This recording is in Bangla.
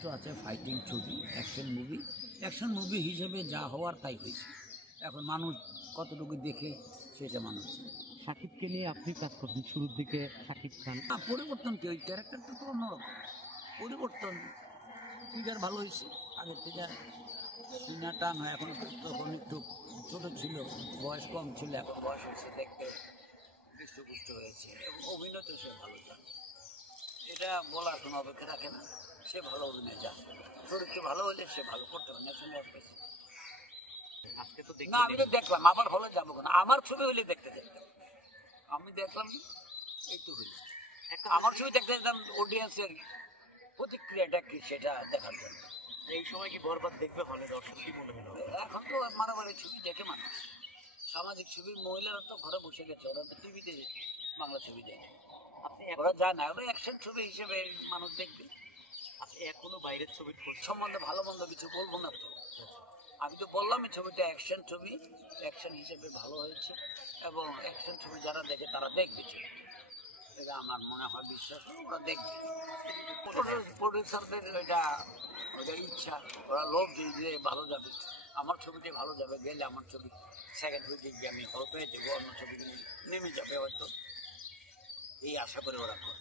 বৈশিষ্ট্য আছে, ফাইটিং ছবি, অ্যাকশন মুভি হিসেবে যা হওয়ার তাই হয়েছে। এখন মানুষ কতটুকু দেখে সেটা মানুষ। শাকিবকে নিয়ে আপনি কাজ করছেন শুরুর দিকে, শাকিব খান পরিবর্তন কি, ওই ক্যারেক্টারটা তো অন্যরকম পরিবর্তন। ফিগার ভালো হয়েছে, আগের থেকে সিনা টান হয়, এখন তখন একটু ছোটো ছিল, বয়স কম ছিল, এখন বয়স হয়েছে, দেখতে হৃষ্টপুষ্ট হয়েছে এবং অভিনয় তো সে ভালো জানে। এটা বলার কোনো অপেক্ষা রাখে না, সে ভালো অভিনয় জানে। চরিত্র ভালো হলে সে ভালো করতে পারে না। আজকে তো না, আমি তো দেখলাম, আবার হলে যাবো কেন? আমার ছবি হলে দেখতে যেতাম, আমি দেখলাম এই তো হইল। আমার ছবি দেখতে যেতাম অডিয়েন্সের প্রতিক্রিয়াটা কি সেটা দেখার জন্য। এই সময় কি বরবাদ দেখবে হলে, দর্শক কি মনে হলো? এখন তো মারামারি ছবি দেখে মানুষ, সামাজিক ছবি। মহিলারা তো ঘরে বসে গেছে, ওরা তো টিভিতে বাংলা ছবি দেখে, ওরা যায় না, ওরা অ্যাকশন ছবি হিসেবে মানুষ দেখবে। এখনো বাইরের ছবির সম্বন্ধে ভালো মন্দ কিছু বলবো না তো, আমি তো বললাম এই ছবিটা অ্যাকশন ছবি, অ্যাকশন হিসেবে ভালো হয়েছে এবং অ্যাকশন ছবি যারা দেখে তারা দেখবে ছবিটা, এটা আমার মনে হয়, বিশ্বাস ওরা দেখবে। প্রডিউসারদের ওইটা ইচ্ছা, ওরা লোভ দিয়ে ভালো যাবে, আমার ছবিটাই ভালো যাবে, গেলে আমার ছবি সেকেন্ড উইকে গিয়ে আমি হল পেয়ে দেবো, অন্য ছবি নেমে যাবে হয়তো, এই আশা করে ওরা করে।